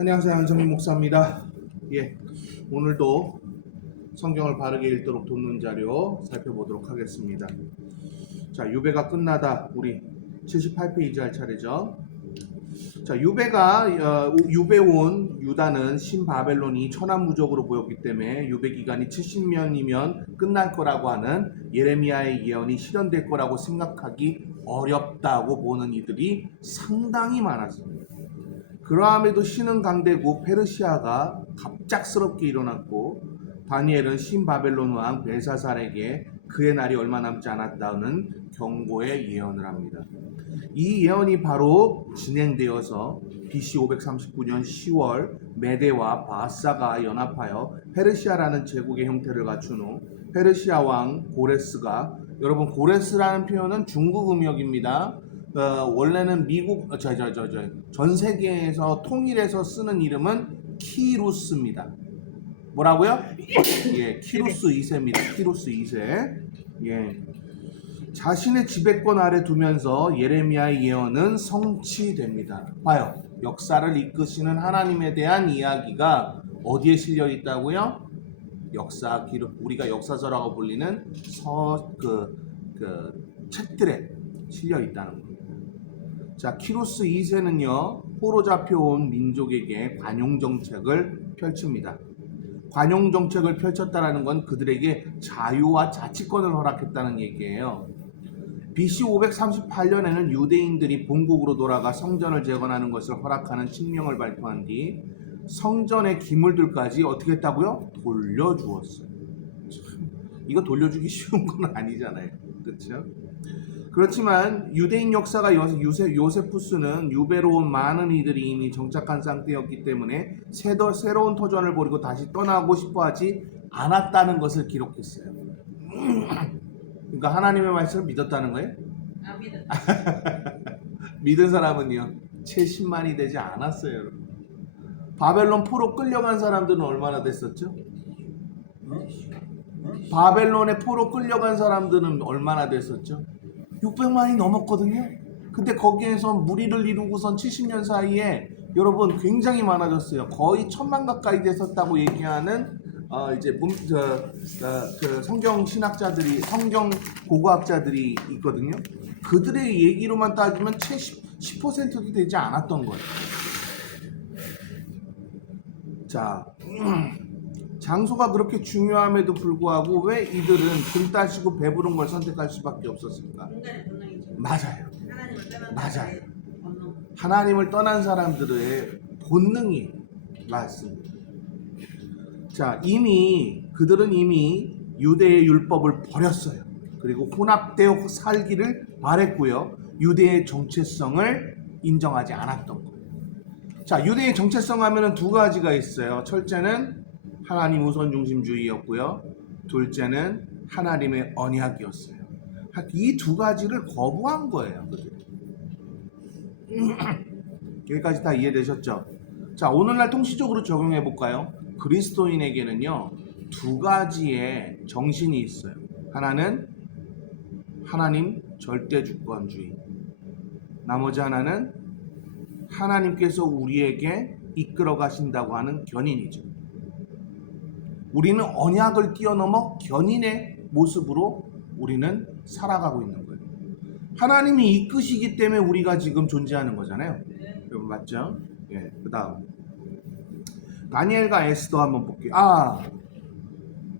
안녕하세요. 한성민 목사입니다. 오늘도 성경을 바르게 읽도록 돕는 자료 살펴보도록 하겠습니다. 자, 유배가 끝나다 우리 78페이지 할 차례죠. 자, 유배 온 유다는 신바벨론이 천하무적으로 보였기 때문에 유배 기간이 70년이면 끝날 거라고 하는 예레미야의 예언이 실현될 거라고 생각하기 어렵다고 보는 이들이 상당히 많았습니다. 그러함에도 신은 강대국 페르시아가 갑작스럽게 일어났고 다니엘은 신바벨론 왕 벨사살에게 그의 날이 얼마 남지 않았다는 경고의 예언을 합니다. 이 예언이 바로 진행되어서 BC 539년 10월 메대와 바사가 연합하여 페르시아라는 제국의 형태를 갖춘 후 페르시아 왕 고레스가, 여러분 고레스라는 표현은 중국 음역입니다. 원래는 미국 전 세계에서 통일해서 쓰는 이름은 키루스입니다. 뭐라고요? 키루스 2세입니다. 키루스 2세. 자신의 지배권 아래 두면서 예레미야의 예언은 성취됩니다. 봐요. 역사를 이끄시는 하나님에 대한 이야기가 어디에 실려 있다고요? 역사 기록, 우리가 역사서라고 불리는 책들에 실려 있다는 겁니다. 자, 키루스 2세는요, 포로 잡혀온 민족에게 관용 정책을 펼칩니다. 관용 정책을 펼쳤다는 건 그들에게 자유와 자치권을 허락했다는 얘기예요. BC 538년에는 유대인들이 본국으로 돌아가 성전을 재건하는 것을 허락하는 칙령을 발표한 뒤 성전의 기물들까지 어떻게 했다고요? 돌려주었어요. 이거 돌려주기 쉬운 건 아니잖아요. 그렇죠? 그렇지만 유대인 역사가 요세푸스는 유배로 온 많은 이들이 이미 정착한 상태였기 때문에 새로운 터전을 벌이고 다시 떠나고 싶어하지 않았다는 것을 기록했어요. 그러니까 하나님의 말씀을 믿었다는 거예요? 안 믿었다. 믿은 사람은요, 채 10만이 되지 않았어요. 여러분. 바벨론 포로 끌려간 사람들은 얼마나 됐었죠? 바벨론의 포로 끌려간 사람들은 얼마나 됐었죠? 600만이 넘었거든요. 근데 거기에서 무리를 이루고선 70년 사이에 여러분 굉장히 많아졌어요. 거의 1000만 가까이 됐었다고 얘기하는 성경 신학자들이, 성경 고고학자들이 있거든요. 그들의 얘기로만 따지면 채 10%도 되지 않았던 거예요. 자, 장소가 그렇게 중요함에도 불구하고 왜 이들은 등 따시고 배부른 걸 선택할 수밖에 없었을까? 인간의 본능이죠. 맞아요. 맞아요. 본능. 하나님을 떠난 사람들의 본능이 맞습니다. 자, 그들은 이미 유대의 율법을 버렸어요. 그리고 혼합되어 살기를 바랬고요. 유대의 정체성을 인정하지 않았던 거예요. 자, 유대의 정체성 하면은 두 가지가 있어요. 첫째는 하나님 우선 중심주의였고요. 둘째는 하나님의 언약이었어요. 이 두 가지를 거부한 거예요. 여기까지 다 이해되셨죠? 자, 오늘날 통시적으로 적용해 볼까요? 그리스도인에게는요, 두 가지의 정신이 있어요. 하나는 하나님 절대주권주의, 나머지 하나는 하나님께서 우리에게 이끌어 가신다고 하는 견인이죠. 우리는 언약을 뛰어넘어 견인의 모습으로 우리는 살아가고 있는 거예요. 하나님이 이끄시기 때문에 우리가 지금 존재하는 거잖아요. 여러분 맞죠? 그 다음 다니엘과 에스더 한번 볼게요.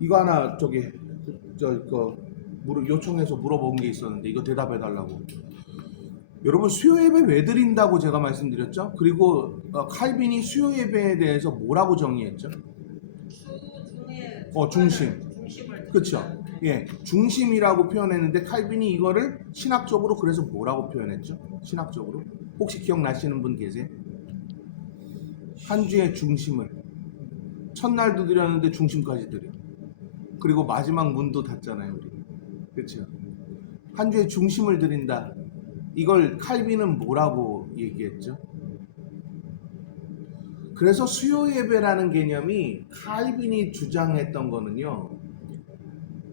이거 하나 요청해서 물어본 게 있었는데 이거 대답해 달라고. 여러분 수요 예배 왜 드린다고 제가 말씀드렸죠? 그리고 칼빈이 수요 예배에 대해서 뭐라고 정의했죠? 중심. 그렇죠. 중심이라고 표현했는데 칼빈이 이거를 신학적으로 그래서 뭐라고 표현했죠? 신학적으로 혹시 기억나시는 분 계세요? 한 주의 중심을 첫날도 드렸는데 중심까지 드려. 그리고 마지막 문도 닫잖아요, 우리. 그렇죠. 한 주의 중심을 드린다. 이걸 칼빈은 뭐라고 얘기했죠? 그래서 수요 예배라는 개념이 칼빈이 주장했던 거는요,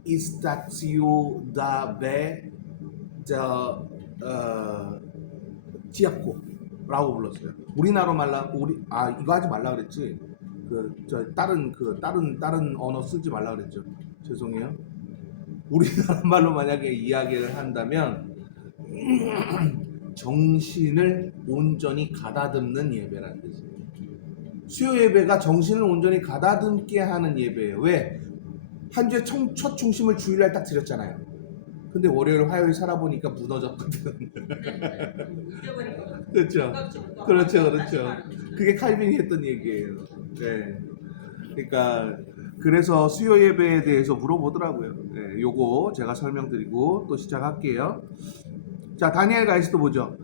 Istatio da be diaco. 라고 불렀어요. 우리나라 말라 이거 하지 말라 그랬지. 다른 언어 쓰지 말라 그랬죠. 죄송해요. 우리나라 말로 만약에 이야기를 한다면 정신을 온전히 가다듬는 예배라는 뜻이에요. 수요 예배가 정신을 온전히 가다듬게 하는 예배예요. 왜? 한 주에 첫 중심을 주일날 딱 드렸잖아요. 근데 월요일, 화요일 살아보니까 무너졌거든. 잊어버릴 것 같아. 그렇죠. 그렇죠. 그게 칼빈이 했던 얘기예요. 네. 그러니까 그래서 수요 예배에 대해서 물어보더라고요. 네, 요거 제가 설명드리고 또 시작할게요. 자, 다니엘과 에스더 보죠.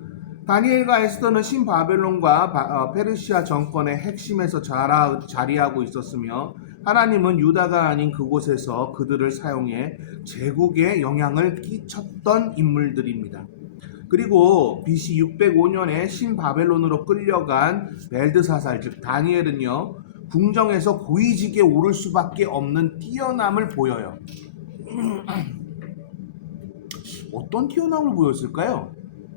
다니엘과 에스더는 신바벨론과 페르시아 정권의 핵심에서 자리하고 있었으며 하나님은 유다가 아닌 그곳에서 그들을 사용해 제국에 영향을 끼쳤던 인물들입니다. 그리고 BC 605년에 신바벨론으로 끌려간 벨드사살 즉 다니엘은요 궁정에서 고위직에 오를 수밖에 없는 뛰어남을 보여요. 어떤 뛰어남을 보였을까요?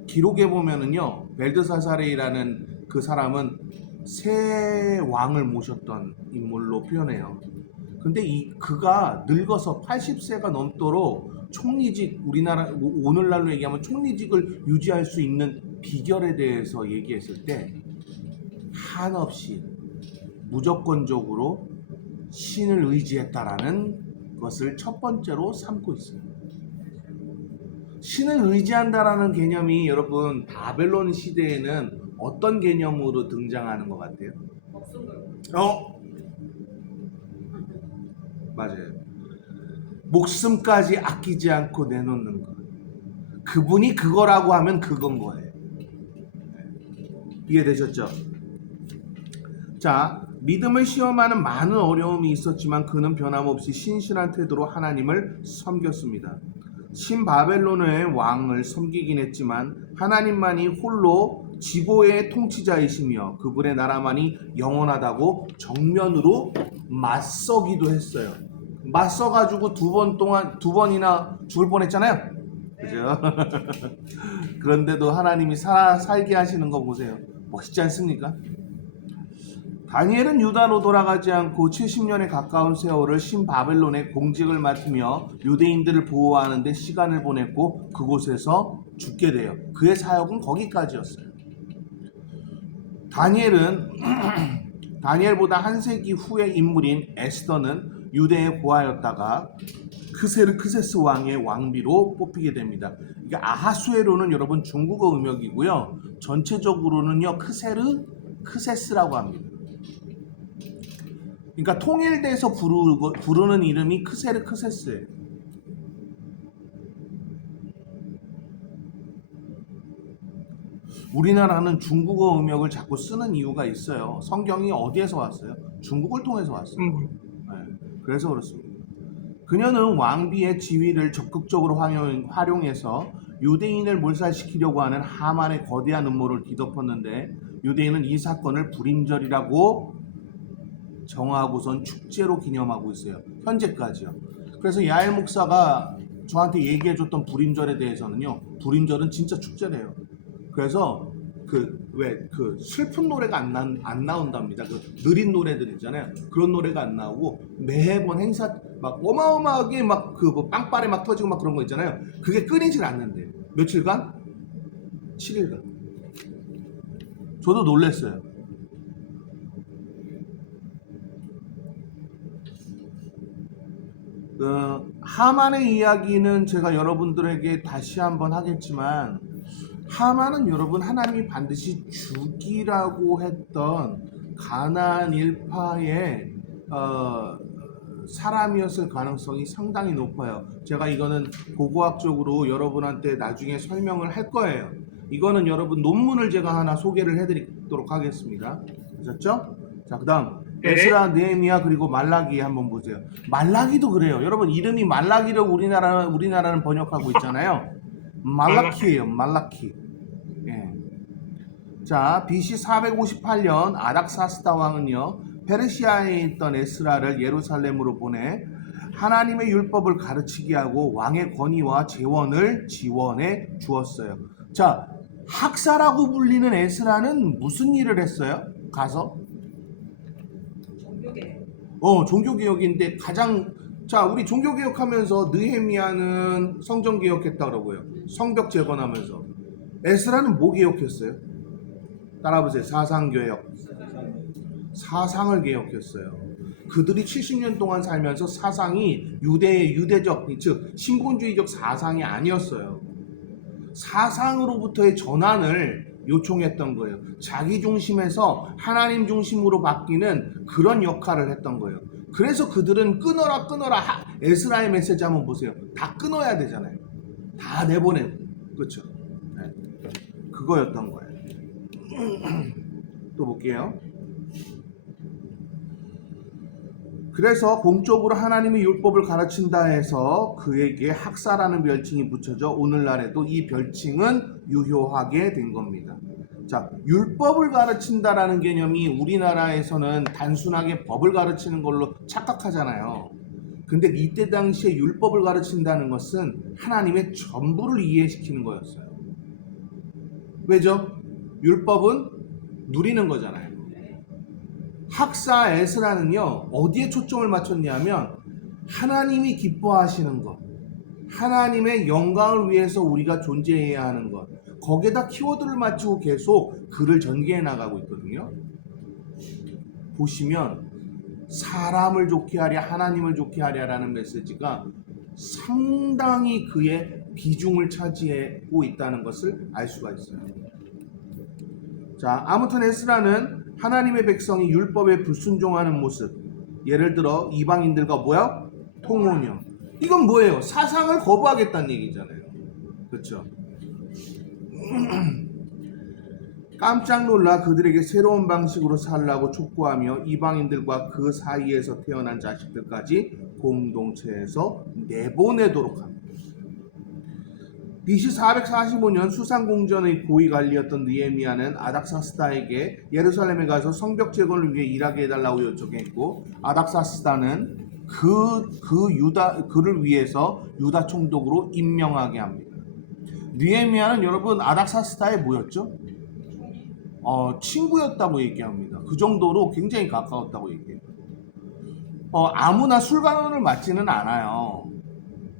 기록에 보면은요 벨드사살이라는 그 사람은 새 왕을 모셨던 인물로 표현해요. 근데 그가 늙어서 80세가 넘도록 총리직, 우리나라 오늘날로 얘기하면 총리직을 유지할 수 있는 비결에 대해서 얘기했을 때 한없이 무조건적으로 신을 의지했다라는 것을 첫 번째로 삼고 있어요. 신을 의지한다라는 개념이 여러분 바벨론 시대에는 어떤 개념으로 등장하는 것 같아요? 목숨 걸고. 맞아요. 목숨까지 아끼지 않고 내놓는 것. 그분이 그거라고 하면 그건 거예요. 이해되셨죠? 자, 믿음을 시험하는 많은 어려움이 있었지만 그는 변함없이 신실한 태도로 하나님을 섬겼습니다. 신바벨론의 왕을 섬기긴 했지만 하나님만이 홀로 지고의 통치자이시며 그분의 나라만이 영원하다고 정면으로 맞서기도 했어요. 맞서가지고 두 번이나 죽을 뻔했잖아요. 그죠? 그런데도 하나님이 살게 하시는 거 보세요. 멋있지 않습니까? 다니엘은 유다로 돌아가지 않고 70년에 가까운 세월을 신바벨론의 공직을 맡으며 유대인들을 보호하는 데 시간을 보냈고 그곳에서 죽게 돼요. 그의 사역은 거기까지였어요. 다니엘보다 한 세기 후의 인물인 에스더는 유대의 고아였다가 크세스 왕의 왕비로 뽑히게 됩니다. 이게 아하수에로는 여러분 중국어 음역이고요. 전체적으로는요 크세스라고 합니다. 그러니까 통일돼서 부르는 이름이 크세스예요. 우리나라는 중국어 음역을 자꾸 쓰는 이유가 있어요. 성경이 어디에서 왔어요? 중국을 통해서 왔어요. 네, 그래서 그렇습니다. 그녀는 왕비의 지위를 적극적으로 활용해서 유대인을 몰살시키려고 하는 하만의 거대한 음모를 뒤덮었는데 유대인은 이 사건을 불임절이라고 정하고선 축제로 기념하고 있어요. 현재까지요. 그래서 야엘 목사가 저한테 얘기해줬던 불임절에 대해서는요. 불임절은 진짜 축제래요. 그래서 그 슬픈 노래가 안 나온답니다. 그 느린 노래들 있잖아요. 그런 노래가 안 나오고 매번 행사 막 어마어마하게 막 그 뭐 빵빠레 막 터지고 막 그런 거 있잖아요. 그게 끊이질 않는데 며칠간? 7일간. 저도 놀랐어요. 하만의 이야기는 제가 여러분들에게 다시 한번 하겠지만 하만은 여러분 하나님이 반드시 죽이라고 했던 가나안 일파의 사람이었을 가능성이 상당히 높아요. 제가 이거는 고고학적으로 여러분한테 나중에 설명을 할 거예요. 이거는 여러분 논문을 제가 하나 소개를 해드리도록 하겠습니다. 아셨죠? 자, 그 다음 에스라, 느헤미야 그리고 말라기 한번 보세요. 말라기도 그래요. 여러분 이름이 말라기를 우리나라는 번역하고 있잖아요. 말라키예요. 말라키. 예. 자, BC 458년 아닥사스다 왕은요 페르시아에 있던 에스라를 예루살렘으로 보내 하나님의 율법을 가르치게 하고 왕의 권위와 재원을 지원해 주었어요. 자, 학사라고 불리는 에스라는 무슨 일을 했어요? 가서? 종교계. 종교개혁인데 자, 우리 종교개혁하면서 느헤미야는 성전개혁했다 그러고요. 성벽 재건하면서. 에스라는 뭐 개혁했어요? 따라보세요. 사상개혁. 사상을 개혁했어요. 그들이 70년 동안 살면서 사상이 유대적, 즉 신본주의적 사상이 아니었어요. 사상으로부터의 전환을 요청했던 거예요. 자기 중심에서 하나님 중심으로 바뀌는 그런 역할을 했던 거예요. 그래서 그들은 끊어라. 에스라의 메시지 한번 보세요. 다 끊어야 되잖아요. 다 내보내고. 그렇죠? 네. 그거였던 거예요. 또 볼게요. 그래서 공적으로 하나님의 율법을 가르친다 해서 그에게 학사라는 별칭이 붙여져 오늘날에도 이 별칭은 유효하게 된 겁니다. 자, 율법을 가르친다라는 개념이 우리나라에서는 단순하게 법을 가르치는 걸로 착각하잖아요. 근데 이때 당시에 율법을 가르친다는 것은 하나님의 전부를 이해시키는 거였어요. 왜죠? 율법은 누리는 거잖아요. 학사 에스라는요, 어디에 초점을 맞췄냐면 하나님이 기뻐하시는 것, 하나님의 영광을 위해서 우리가 존재해야 하는 것, 거기에다 키워드를 맞추고 계속 글을 전개해 나가고 있거든요. 보시면 사람을 좋게 하랴 하나님을 좋게 하랴라는 메시지가 상당히 그의 비중을 차지하고 있다는 것을 알 수가 있어요. 자, 아무튼 에스라는 하나님의 백성이 율법에 불순종하는 모습, 예를 들어 이방인들과 뭐야? 통혼이요. 이건 뭐예요? 사상을 거부하겠다는 얘기잖아요. 그렇죠? 깜짝 놀라 그들에게 새로운 방식으로 살라고 촉구하며 이방인들과 그 사이에서 태어난 자식들까지 공동체에서 내보내도록 합니다. BC 445년 수상공전의 고위관리였던 느헤미야는 아닥사스다에게 예루살렘에 가서 성벽 재건을 위해 일하게 해달라고 요청했고, 아닥사스다는 그를 위해서 유다 총독으로 임명하게 합니다. 느헤미야는 여러분 아닥사스다에 뭐였죠? 친구였다고 얘기합니다. 그 정도로 굉장히 가까웠다고 얘기해요. 아무나 술관원을 맡지는 않아요.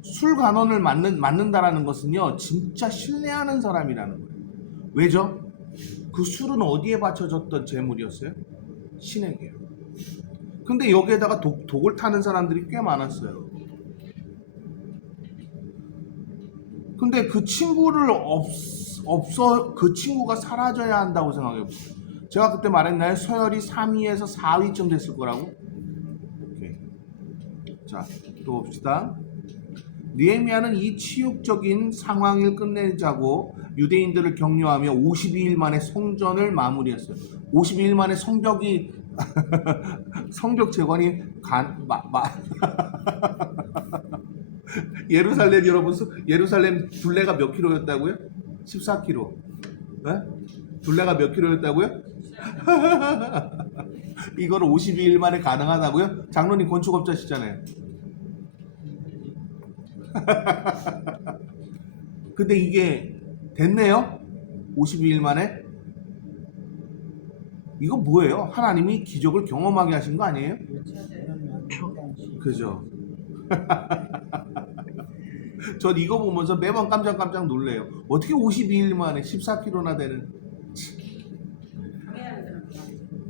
술관원을 맡는다라는 것은요, 진짜 신뢰하는 사람이라는 거예요. 왜죠? 그 술은 어디에 바쳐졌던 재물이었어요? 신에게요. 근데 여기에다가 독을 타는 사람들이 꽤 많았어요. 근데 그 친구를 그 친구가 사라져야 한다고 생각해보세요. 제가 그때 말했나요? 서열이 3위에서 4위쯤 됐을 거라고? 오케이. 자, 또 봅시다. 느헤미야는 이 치욕적인 상황을 끝내자고 유대인들을 격려하며 52일 만에 성전을 마무리했어요. 52일 만에 성벽이 성벽 재건이 예루살렘 여러분, 예루살렘 둘레가 몇 킬로였다고요? 14킬로. 네? 둘레가 몇 킬로였다고요? 이거를 52일 만에 가능하다고요? 장로님 건축업자시잖아요. 근데 이게 됐네요? 52일 만에? 이거 뭐예요? 하나님이 기적을 경험하게 하신 거 아니에요? 그죠? 전 이거 보면서 매번 깜짝 놀래요. 어떻게 52일 만에 14kg나 되는.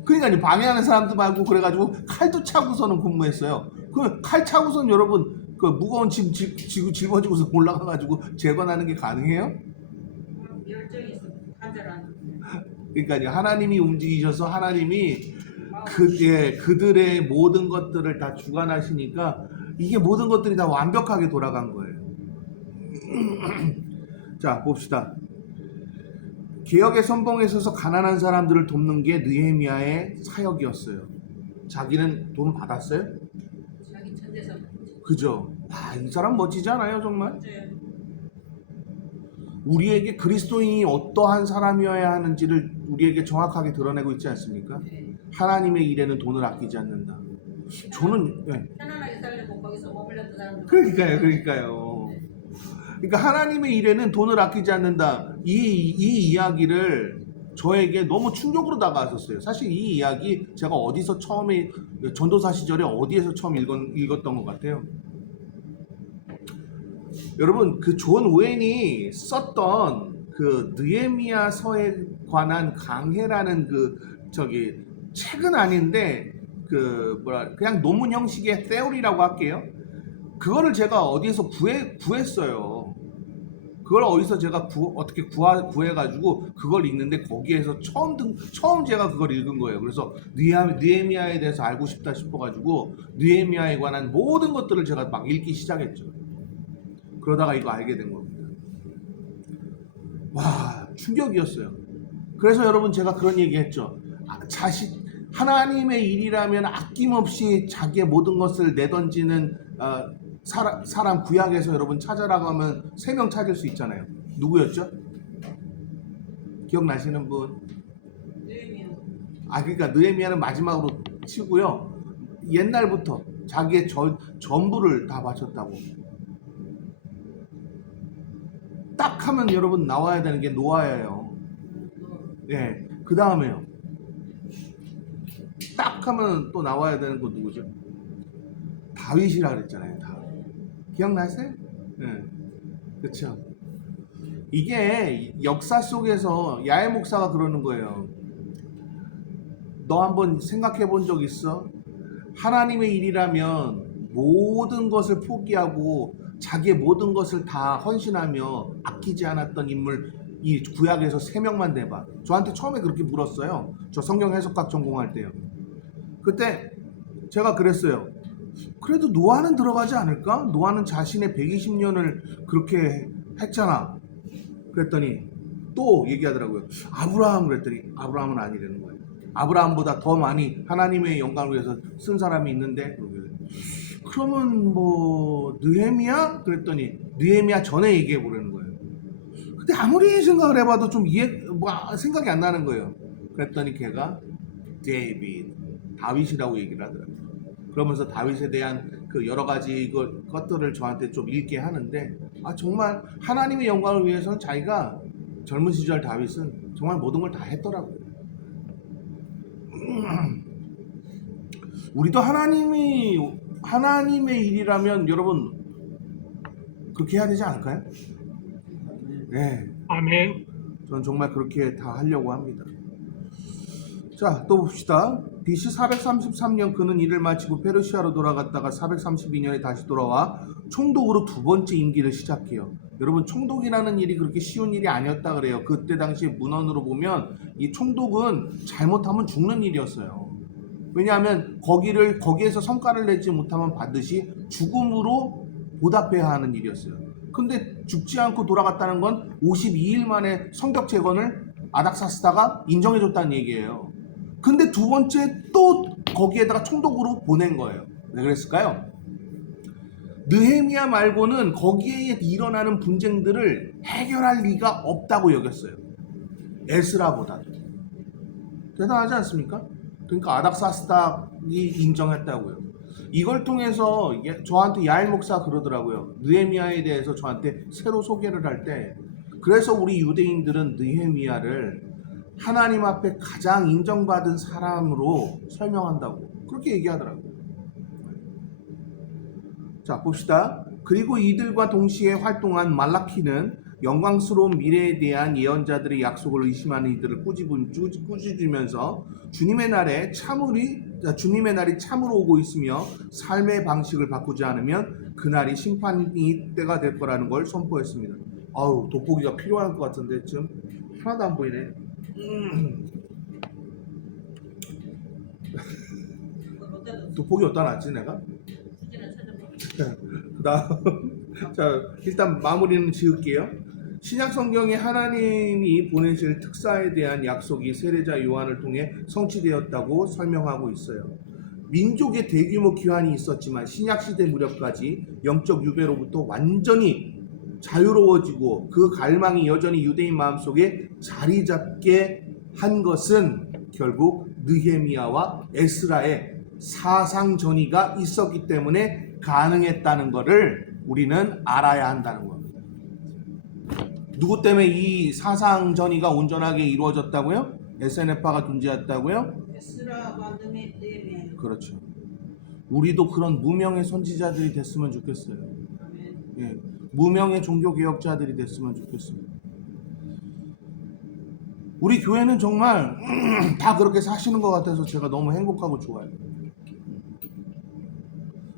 그러니까 방해하는 사람도 말고 그래가지고 칼도 차고서는 근무했어요. 그 칼 차고서는 여러분 그 무거운 짐 짊어지고서 올라가가지고 재건하는 게 가능해요? 열정이 있어. 간절한. 그러니까 하나님이 움직이셔서 하나님이 그들의 모든 것들을 다 주관하시니까 이게 모든 것들이 다 완벽하게 돌아간 거예요. 자, 봅시다. 개혁의 선봉에 서서 가난한 사람들을 돕는 게 느헤미야의 사역이었어요. 자기는 돈 받았어요? 자기 천재성. 그죠? 이 사람 멋지지 않아요, 정말? 네. 우리에게 그리스도인이 어떠한 사람이어야 하는지를 우리에게 정확하게 드러내고 있지 않습니까? 네. 하나님의 일에는 돈을 아끼지 않는다. 저는 편안하게 살려고 거기서 머물렀던 사람들. 그러니까요. 그러니까 하나님의 일에는 돈을 아끼지 않는다. 이 이야기를 저에게 너무 충격으로 다가왔었어요. 사실 이 이야기 제가 어디서 처음에 전도사 시절에 어디에서 처음 읽었던 것 같아요. 여러분 그 존 오웬이 썼던 그 느헤미야서에 관한 강해라는 그 책은 아닌데 그 그냥 논문 형식의 theory라고 할게요. 그거를 제가 어디에서 구했어요. 그걸 어디서 제가 어떻게 구해가지고 그걸 읽는데 거기에서 처음 제가 그걸 읽은 거예요. 그래서 느헤미야에 대해서 알고 싶다 싶어가지고 느헤미야에 관한 모든 것들을 제가 막 읽기 시작했죠. 그러다가 이거 알게 된 겁니다. 와, 충격이었어요. 그래서 여러분 제가 그런 얘기했죠. 하나님의 일이라면 아낌없이 자기의 모든 것을 내던지는 사람 구약에서 여러분 찾아라고 하면 3명 찾을 수 있잖아요. 누구였죠? 기억나시는 분? 느헤미야. 그러니까 느헤미야는 마지막으로 치고요. 옛날부터 자기의 전부를 다 바쳤다고. 딱 하면 여러분 나와야 되는 게 노아예요. 예, 그 다음에요. 딱 하면 또 나와야 되는 거 누구죠? 다윗이라 그랬잖아요. 기억나세요? 네. 그렇죠. 이게 역사 속에서 야훼 목사가 그러는 거예요. 너 한번 생각해 본 적 있어? 하나님의 일이라면 모든 것을 포기하고 자기의 모든 것을 다 헌신하며 아끼지 않았던 인물 이 구약에서 3명만 대봐. 저한테 처음에 그렇게 물었어요. 저 성경 해석학 전공할 때요. 그때 제가 그랬어요. 그래도 노아는 들어가지 않을까? 노아는 자신의 120년을 그렇게 했잖아. 그랬더니 또 얘기하더라고요. 아브라함 그랬더니 아브라함은 아니라는 거예요. 아브라함보다 더 많이 하나님의 영광을 위해서 쓴 사람이 있는데 그러면 뭐 느헤미야? 그랬더니 느헤미야 전에 얘기해 보라는 거예요. 근데 아무리 생각을 해봐도 좀 생각이 안 나는 거예요. 그랬더니 걔가 다윗이라고 얘기를 하더라고요. 그러면서 다윗에 대한 그 여러 가지 것들을 저한테 좀 읽게 하는데 정말 하나님의 영광을 위해서는 자기가 젊은 시절 다윗은 정말 모든 걸 다 했더라고요. 우리도 하나님의 일이라면 여러분 그렇게 해야 되지 않을까요? 네. 아멘. 저는 정말 그렇게 다 하려고 합니다. 자, 또 봅시다. BC 433년 그는 일을 마치고 페르시아로 돌아갔다가 432년에 다시 돌아와 총독으로 2번째 임기를 시작해요. 여러분 총독이라는 일이 그렇게 쉬운 일이 아니었다 그래요. 그때 당시 문헌으로 보면 이 총독은 잘못하면 죽는 일이었어요. 왜냐하면 거기에서 성과를 내지 못하면 반드시 죽음으로 보답해야 하는 일이었어요. 근데 죽지 않고 돌아갔다는 건 52일 만에 성벽 재건을 아닥사스다가 인정해줬다는 얘기예요. 근데 2번째 또 거기에다가 총독으로 보낸 거예요. 왜 그랬을까요? 느헤미야 말고는 거기에 일어나는 분쟁들을 해결할 리가 없다고 여겼어요. 에스라보다도. 대단하지 않습니까? 그러니까 아닥사스닥이 인정했다고요. 이걸 통해서 저한테 야엘 목사 그러더라고요. 느헤미야에 대해서 저한테 새로 소개를 할 때 그래서 우리 유대인들은 느헤미야를 하나님 앞에 가장 인정받은 사람으로 설명한다고 그렇게 얘기하더라고요. 자, 봅시다. 그리고 이들과 동시에 활동한 말라키는 영광스러운 미래에 대한 예언자들의 약속을 의심하는 이들을 꾸짖으면서 주님의 날이 참으로 오고 있으며 삶의 방식을 바꾸지 않으면 그날이 심판이 때가 될 거라는 걸 선포했습니다. 아우, 돋보기가 필요할 것 같은데 지금 하나도 안 보이네. 돋보기 어디다 놨지 내가? 그다음 자, 일단 마무리는 지을게요. 신약 성경에 하나님이 보내실 특사에 대한 약속이 세례자 요한을 통해 성취되었다고 설명하고 있어요. 민족의 대규모 귀환이 있었지만 신약 시대 무렵까지 영적 유배로부터 완전히 자유로워지고 그 갈망이 여전히 유대인 마음속에 자리 잡게 한 것은 결국 느헤미야와 에스라의 사상 전이가 있었기 때문에 가능했다는 것을 우리는 알아야 한다는 겁니다. 누구 때문에 이 사상 전이가 온전하게 이루어졌다고요? SNF파가 존재했다고요? 에스라 만듦에 때문에. 그렇죠. 우리도 그런 무명의 선지자들이 됐으면 좋겠어요. 아멘. 예, 무명의 종교개혁자들이 됐으면 좋겠어요. 우리 교회는 정말 다 그렇게 사시는 것 같아서 제가 너무 행복하고 좋아요.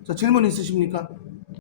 자, 질문 있으십니까?